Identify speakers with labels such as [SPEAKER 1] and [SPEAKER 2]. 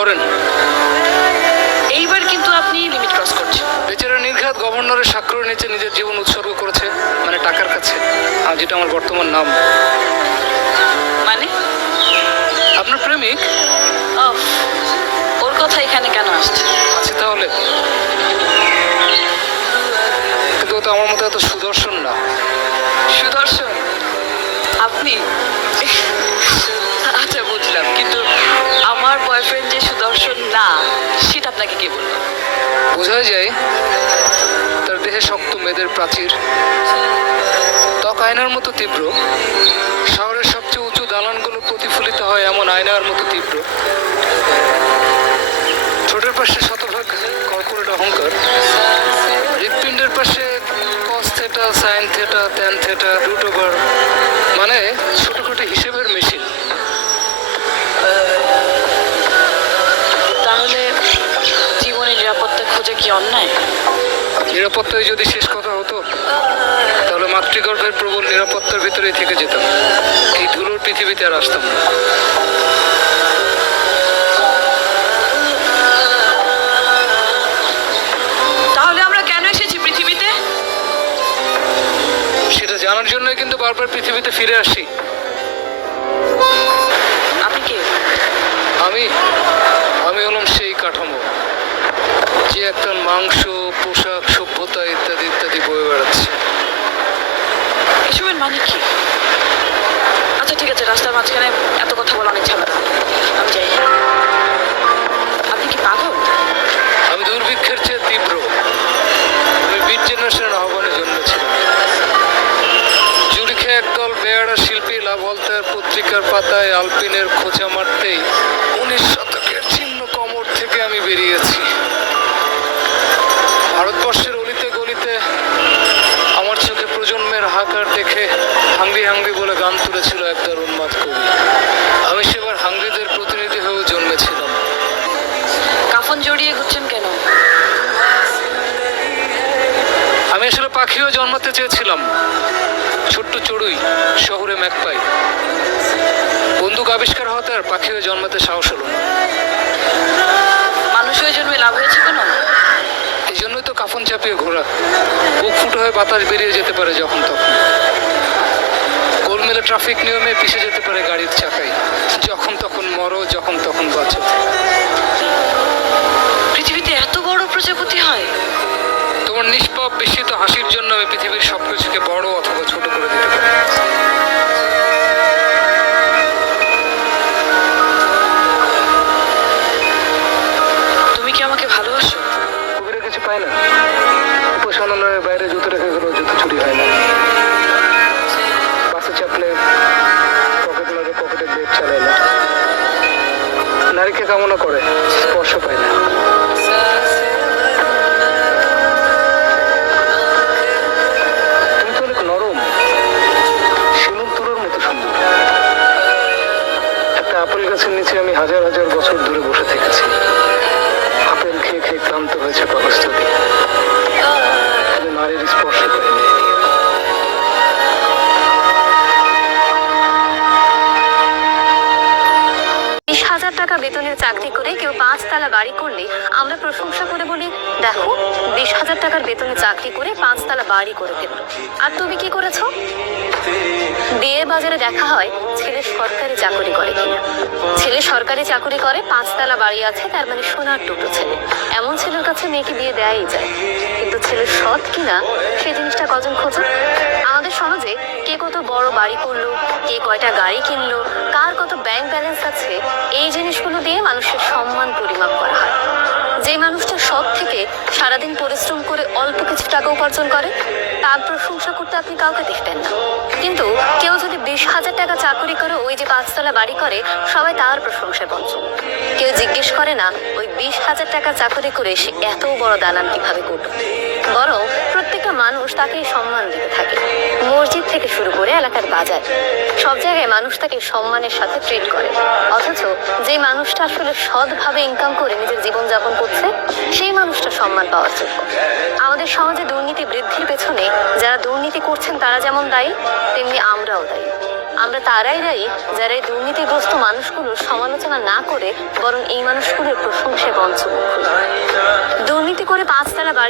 [SPEAKER 1] করেন।
[SPEAKER 2] এইবার কিন্তু আপনি লিমিট ক্রস করছেন।
[SPEAKER 1] বেচারা নির্ঘাত গভর্নরের স্বাক্ষরের নিচে নিজের জীবন উৎসর্গ করেছে মানে টাকার কাছে। আর যেটা আমার বর্তমান নাম।
[SPEAKER 2] মানে?
[SPEAKER 1] আপনার প্রেমিক?
[SPEAKER 2] ওর কথা এখানে কেন আসছে?
[SPEAKER 1] আছে তাহলে। কিন্তু তো আমার মতো এত সুদর্শন না।
[SPEAKER 2] সুদর্শন? আপনি? আপনাকে কে বলল
[SPEAKER 1] বোঝা যায় তার দেহে শক্ত মেয়েদের প্রাচীর। ত্বক আয়নার মতো তীব্র। শহরের সবচেয়ে উঁচু দালানগুলো প্রতিফলিত হয় এমন আয়নার মতো তীব্র। ঠোঁটের পাশে শতভাগ কর্পোরেট অহংকার। হৃৎপিণ্ডের পাশে cos theta, sine theta tan theta root
[SPEAKER 2] কি অন্যায়?
[SPEAKER 1] নিরাপত্তায় যদি শেষ কথা হতো তাহলে মাতৃগর্ভের প্রবল নিরাপত্তার ভিতরেই থেকে যেতাম। এই ধুলোর পৃথিবীতে আর আসতাম না।
[SPEAKER 2] তাহলে আমরা কেন এসেছি পৃথিবীতে?
[SPEAKER 1] সেটা জানার জন্যই কিন্তু বারবার পৃথিবীতে ফিরে আসি।
[SPEAKER 2] আপনি কে?
[SPEAKER 1] আমি।
[SPEAKER 2] মাঝখানে এত কথা বলা অনেক ঝামেলা। আমি যাই। আপনি কি পাগল?
[SPEAKER 1] আমি দুর্ভিক্ষের চেয়ে তীব্র। আমি জেনারেশনের আহ্বানে জন্মেছিলাম। জুরিখে একদল বেয়ারা শিল্পী লাভলতার পত্রিকার পাতায় আলপিনের খোঁচা মারতেই হাঙ্গি হাঙ্গি বলে গান তুলেছিল একদল উন্মাদ কবি। আমি সেবার হাঙ্গিদের প্রতিনিধি হয়েও জন্মেছিলাম।
[SPEAKER 2] কাফন জড়িয়ে ঘুরছেন কেন?
[SPEAKER 1] আমি আসলে পাখিও জন্মাতে চেয়েছিলাম। ছোট্ট চড়ুই শহরে ম্যাকপাই। বন্দুক আবিষ্কার হওয়াতে আর পাখিও জন্মাতে সাহস হলো না।
[SPEAKER 2] মানুষ হয়ে জন্মে লাভ হয়েছে কোনো?
[SPEAKER 1] এই জন্যই তো কাফন চাপিয়ে ঘোরা বুক ফুটো হয়ে বাতাস বেরিয়ে যেতে পারে যখন তখন। ট্রাফিক নিয়মে পিছিয়ে যেতে পারে গাড়ির চাকায় যখন তখন মরো যখন তখন বাঁচো।
[SPEAKER 2] পৃথিবীতে এত বড় প্রজাপতি হয়?
[SPEAKER 1] তোমার নিষ্পাপ বিস্মিত হাসির জন্য আমি পৃথিবীর সবকিছুকে বড় অথবা ছোট করে কামনা করে, স্পর্শ পায় না। আপেল গাছের নিচে আমি হাজার হাজার বছর ধরে বসে থেকেছি। আপেল খেয়ে খেয়ে ক্লান্ত হয়েছে পাকস্থলী। নারীর স্পর্শ পাইনি
[SPEAKER 3] বেতনের চাকরি করে কেউ পাঁচতলা বাড়ি করলে আমরা প্রশংসা করে বলি, দেখো, বিশ হাজার টাকার বেতনে চাকরি করে পাঁচতলা বাড়ি করে ফেলল। আর তুমি কি করেছ? বিয়ে বাজারে দেখা হয় ছেলে সরকারি চাকরি করে কিনা। ছেলে সরকারি চাকরি করে, পাঁচতলা বাড়ি আছে, তার মানে সোনার টুটো ছেলে। এমন ছেলের কাছে মেয়েকে বিয়ে দেয়াই যায়। কিন্তু ছেলে সৎ কিনা সেই জিনিসটা কজন খোঁজো? বড় বাড়ি করল, কে কয়টা গাড়ি কিনলো, কার কত ব্যাংক ব্যালেন্স আছে, এই জিনিসগুলো দিয়ে মানুষের সম্মান পরিমাপ করা হয়। যে মানুষটা সব থেকে সারাদিন পরিশ্রম করে অল্প কিছু টাকা উপার্জন করে, তার প্রশংসা করতে আপনি কাউকে দেখবেন না। কিন্তু কেউ যদি বিশ হাজার টাকা চাকরি করে ওই যে পাঁচতলা বাড়ি করে, সবাই তার প্রশংসায় পঞ্চম কেউ জিজ্ঞেস করে না, ওই বিশ হাজার টাকা চাকরি করে সে এত বড় দালান কীভাবে করল? বরং প্রত্যেকটা মানুষ তাকেই সম্মান দিতে থাকে। মসজিদ থেকে শুরু করে এলাকার বাজার। সব জায়গায় মানুষ তাকে সম্মানের সাথে ট্রিট করে। অথচ যে মানুষটা আসলে সৎভাবে ইনকাম করে নিজের জীবনযাপন করছে, সেই মানুষটা সম্মান পাওয়ার যোগ্য। আমাদের সমাজে দুর্নীতি বৃদ্ধির পেছনে যারা দুর্নীতি করছেন, তারা যেমন দায়ী, তেমনি আমরাও দায়ী। আমরা তারাই দায়ী, যারা এই দুর্নীতিগ্রস্ত মানুষগুলোর সমালোচনা না করে বরং এই মানুষগুলোর প্রশংসায় পঞ্চমুখ দুর্নীতি করে পাঁচতলা বাড়ি